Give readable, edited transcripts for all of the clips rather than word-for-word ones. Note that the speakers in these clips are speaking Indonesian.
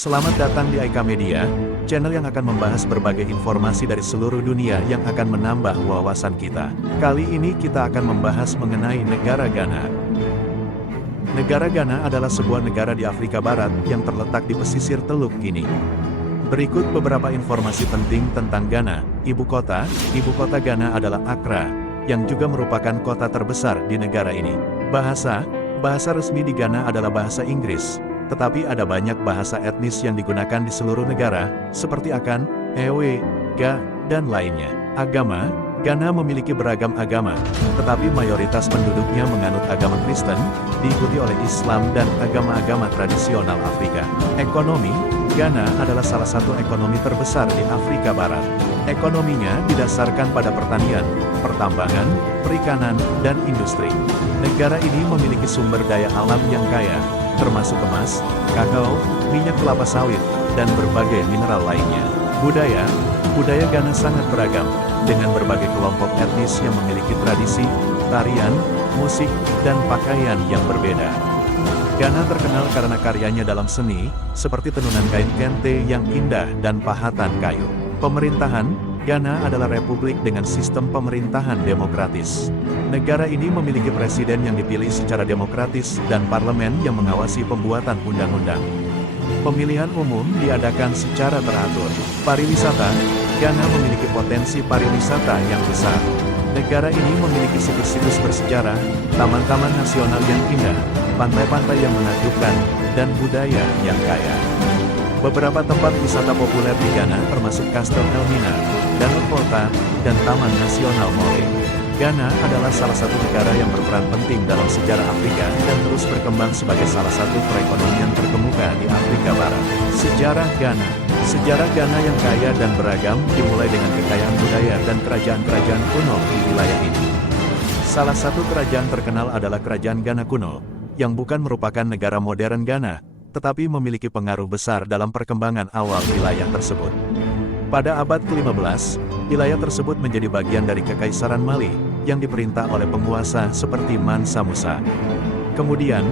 Selamat datang di Aika Media, channel yang akan membahas berbagai informasi dari seluruh dunia yang akan menambah wawasan kita. Kali ini kita akan membahas mengenai negara Ghana. Negara Ghana adalah sebuah negara di Afrika Barat yang terletak di pesisir Teluk Guinea. Berikut beberapa informasi penting tentang Ghana. Ibu kota Ghana adalah Accra, yang juga merupakan kota terbesar di negara ini. Bahasa resmi di Ghana adalah bahasa Inggris. Tetapi ada banyak bahasa etnis yang digunakan di seluruh negara, seperti Akan, Ewe, Ga, dan lainnya. Agama, Ghana memiliki beragam agama, tetapi mayoritas penduduknya menganut agama Kristen, diikuti oleh Islam dan agama-agama tradisional Afrika. Ekonomi, Ghana adalah salah satu ekonomi terbesar di Afrika Barat. Ekonominya didasarkan pada pertanian, pertambangan, perikanan, dan industri. Negara ini memiliki sumber daya alam yang kaya, termasuk emas, kakao, minyak kelapa sawit, dan berbagai mineral lainnya. Budaya Ghana sangat beragam, dengan berbagai kelompok etnis yang memiliki tradisi, tarian, musik, dan pakaian yang berbeda. Ghana terkenal karena karyanya dalam seni, seperti tenunan kain kente yang indah dan pahatan kayu. Pemerintahan, Ghana adalah republik dengan sistem pemerintahan demokratis. Negara ini memiliki presiden yang dipilih secara demokratis dan parlemen yang mengawasi pembuatan undang-undang. Pemilihan umum diadakan secara teratur. Pariwisata, Ghana memiliki potensi pariwisata yang besar. Negara ini memiliki situs-situs bersejarah, taman-taman nasional yang indah, pantai-pantai yang menakjubkan, dan budaya yang kaya. Beberapa tempat wisata populer di Ghana termasuk Kastel Elmina, Danau Kota, dan Taman Nasional Mole. Ghana adalah salah satu negara yang berperan penting dalam sejarah Afrika dan terus berkembang sebagai salah satu perekonomian terkemuka di Afrika Barat. Sejarah Ghana yang kaya dan beragam dimulai dengan kekayaan budaya dan kerajaan-kerajaan kuno di wilayah ini. Salah satu kerajaan terkenal adalah Kerajaan Ghana kuno, yang bukan merupakan negara modern Ghana, tetapi memiliki pengaruh besar dalam perkembangan awal wilayah tersebut. Pada abad ke-15, wilayah tersebut menjadi bagian dari Kekaisaran Mali, yang diperintah oleh penguasa seperti Mansa Musa. Kemudian,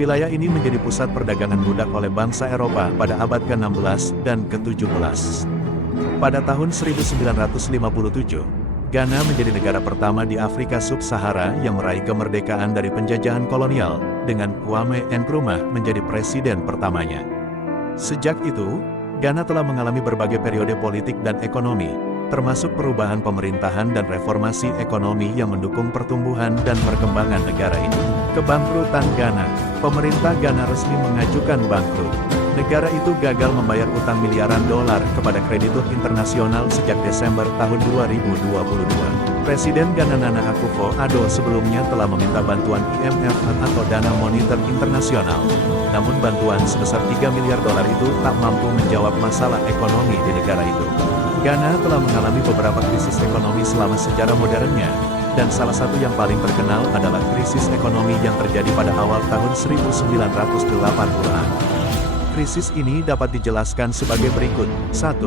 wilayah ini menjadi pusat perdagangan budak oleh bangsa Eropa pada abad ke-16 dan ke-17. Pada tahun 1957, Ghana menjadi negara pertama di Afrika Sub-Sahara yang meraih kemerdekaan dari penjajahan kolonial, dengan Kwame Nkrumah menjadi presiden pertamanya. Sejak itu, Ghana telah mengalami berbagai periode politik dan ekonomi, termasuk perubahan pemerintahan dan reformasi ekonomi yang mendukung pertumbuhan dan perkembangan negara ini. Kebangkrutan Ghana. Pemerintah Ghana resmi mengajukan bangkrut. Negara itu gagal membayar utang miliaran dolar kepada kreditur internasional sejak Desember tahun 2022. Presiden Ghana Nana Akufo-Addo sebelumnya telah meminta bantuan IMF atau Dana Moneter Internasional. Namun bantuan sebesar 3 miliar dolar itu tak mampu menjawab masalah ekonomi di negara itu. Ghana telah mengalami beberapa krisis ekonomi selama sejarah modernnya, dan salah satu yang paling terkenal adalah krisis ekonomi yang terjadi pada awal tahun 1980-an. Krisis ini dapat dijelaskan sebagai berikut. 1.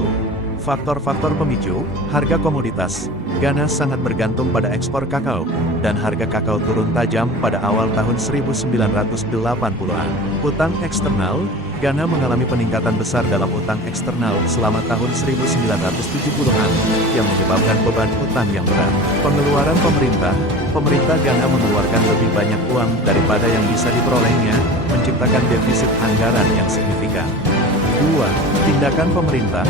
Faktor-faktor pemicu, harga komoditas. Ghana sangat bergantung pada ekspor kakao, dan harga kakao turun tajam pada awal tahun 1980-an. Utang eksternal, Ghana mengalami peningkatan besar dalam utang eksternal selama tahun 1970-an, yang menyebabkan beban utang yang berat. Pengeluaran pemerintah Ghana mengeluarkan lebih banyak uang daripada yang bisa diperolehnya, menciptakan defisit anggaran yang signifikan. 2. Tindakan pemerintah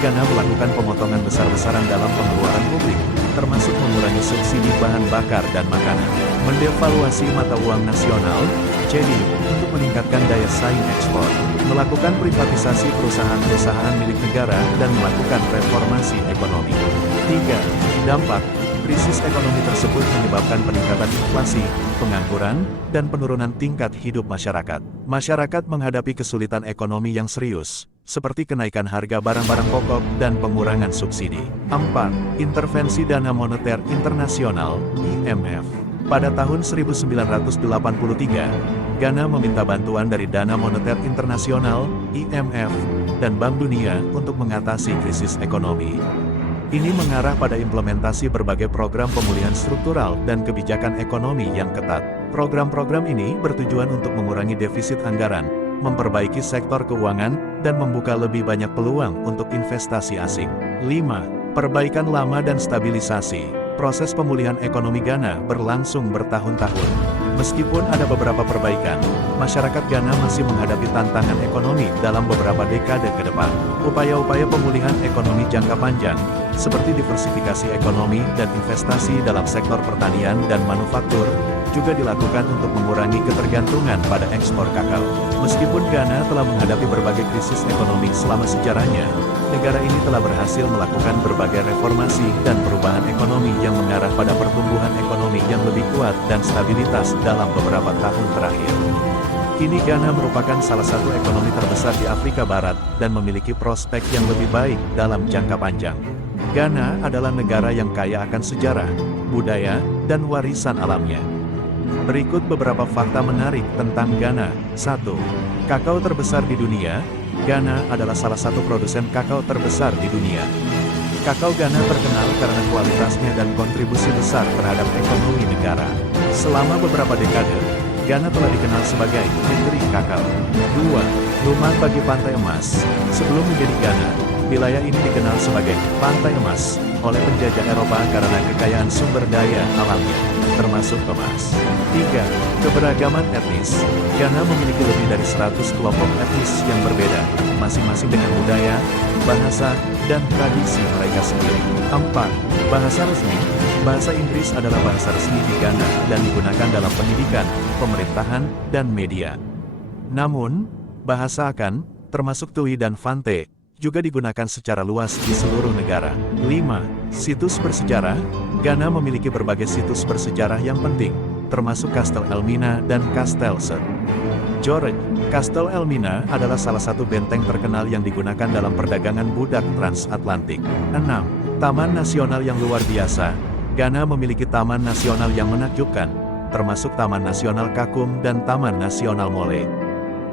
Ghana melakukan pemotongan besar-besaran dalam pengeluaran publik, termasuk mengurangi subsidi bahan bakar dan makanan, mendevaluasi mata uang nasional, CEDI, untuk meningkatkan daya saing ekspor, melakukan privatisasi perusahaan-perusahaan milik negara, dan melakukan reformasi ekonomi. 3. Dampak. Krisis ekonomi tersebut menyebabkan peningkatan inflasi, pengangguran, dan penurunan tingkat hidup masyarakat. Masyarakat menghadapi kesulitan ekonomi yang serius, seperti kenaikan harga barang-barang pokok dan pengurangan subsidi. 4. Intervensi Dana Moneter Internasional, IMF. Pada tahun 1983, Ghana meminta bantuan dari Dana Moneter Internasional, IMF, dan Bank Dunia untuk mengatasi krisis ekonomi. Ini mengarah pada implementasi berbagai program pemulihan struktural dan kebijakan ekonomi yang ketat. Program-program ini bertujuan untuk mengurangi defisit anggaran, memperbaiki sektor keuangan, dan membuka lebih banyak peluang untuk investasi asing. 5. Perbaikan lama dan stabilisasi. Proses pemulihan ekonomi Ghana berlangsung bertahun-tahun. Meskipun ada beberapa perbaikan, masyarakat Ghana masih menghadapi tantangan ekonomi dalam beberapa dekade ke depan. Upaya-upaya pemulihan ekonomi jangka panjang, seperti diversifikasi ekonomi dan investasi dalam sektor pertanian dan manufaktur, juga dilakukan untuk mengurangi ketergantungan pada ekspor kakao. Meskipun Ghana telah menghadapi berbagai krisis ekonomi selama sejarahnya, negara ini telah berhasil melakukan berbagai reformasi dan perubahan ekonomi yang mengarah pada pertumbuhan ekonomi yang lebih kuat dan stabilitas dalam beberapa tahun terakhir. Kini Ghana merupakan salah satu ekonomi terbesar di Afrika Barat dan memiliki prospek yang lebih baik dalam jangka panjang. Ghana adalah negara yang kaya akan sejarah, budaya, dan warisan alamnya. Berikut beberapa fakta menarik tentang Ghana. 1. Kakao terbesar di dunia. Ghana adalah salah satu produsen kakao terbesar di dunia. Kakao Ghana terkenal karena kualitasnya dan kontribusi besar terhadap ekonomi negara. Selama beberapa dekade, Ghana telah dikenal sebagai negeri kakao. 2. Rumah bagi pantai emas. Sebelum menjadi Ghana, wilayah ini dikenal sebagai pantai emas oleh penjajah Eropa karena kekayaan sumber daya alamnya, termasuk emas. 3. Keberagaman etnis. Ghana memiliki lebih dari 100 kelompok etnis yang berbeda, masing-masing dengan budaya, bahasa, dan tradisi mereka sendiri. 4. Bahasa resmi. Bahasa Inggris adalah bahasa resmi di Ghana dan digunakan dalam pendidikan, pemerintahan, dan media. Namun, bahasa Akan, termasuk Twi dan Fante, juga digunakan secara luas di seluruh negara. 5. Situs bersejarah. Ghana memiliki berbagai situs bersejarah yang penting, termasuk Kastel Elmina dan Kastel St. George. Kastel Elmina adalah salah satu benteng terkenal yang digunakan dalam perdagangan budak transatlantik. 6. Taman nasional yang luar biasa. Ghana memiliki taman nasional yang menakjubkan, termasuk Taman Nasional Kakum dan Taman Nasional Mole.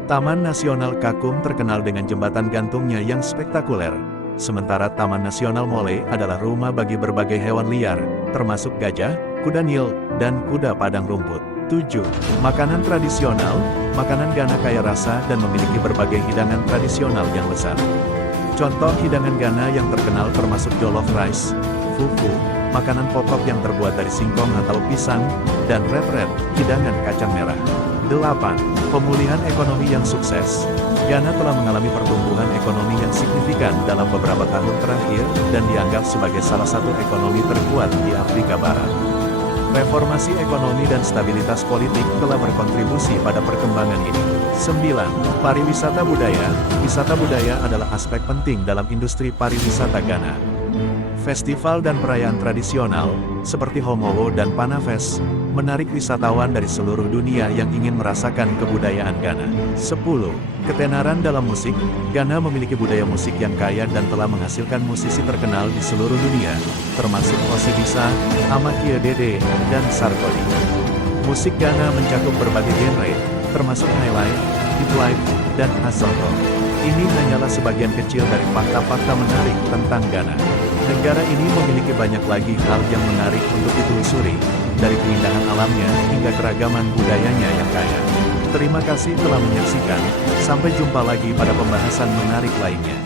Taman Nasional Kakum terkenal dengan jembatan gantungnya yang spektakuler, sementara Taman Nasional Mole adalah rumah bagi berbagai hewan liar, termasuk gajah, kuda Nil, dan kuda padang rumput. 7. Makanan tradisional. Makanan Ghana kaya rasa dan memiliki berbagai hidangan tradisional yang besar. Contoh hidangan Ghana yang terkenal termasuk jollof rice, fufu, makanan pokok yang terbuat dari singkong atau pisang, dan red, hidangan kacang merah. 8. Pemulihan ekonomi yang sukses. Ghana telah mengalami pertumbuhan ekonomi yang signifikan dalam beberapa tahun terakhir, dan dianggap sebagai salah satu ekonomi terkuat di Afrika Barat. Reformasi ekonomi dan stabilitas politik telah berkontribusi pada perkembangan ini. 9. Pariwisata budaya. Wisata budaya adalah aspek penting dalam industri pariwisata Ghana. Festival dan perayaan tradisional, seperti Homowo dan Panafest, menarik wisatawan dari seluruh dunia yang ingin merasakan kebudayaan Ghana. 10. Ketenaran dalam musik. Ghana memiliki budaya musik yang kaya dan telah menghasilkan musisi terkenal di seluruh dunia, termasuk Osibisa, Amakia Dede, dan Sarkodie. Musik Ghana mencakup berbagai genre, termasuk highlife, deeplife, dan afrobeat. Ini hanyalah sebagian kecil dari fakta-fakta menarik tentang Ghana. Negara ini memiliki banyak lagi hal yang menarik untuk ditelusuri, dari keindahan alamnya hingga keragaman budayanya yang kaya. Terima kasih telah menyaksikan, sampai jumpa lagi pada pembahasan menarik lainnya.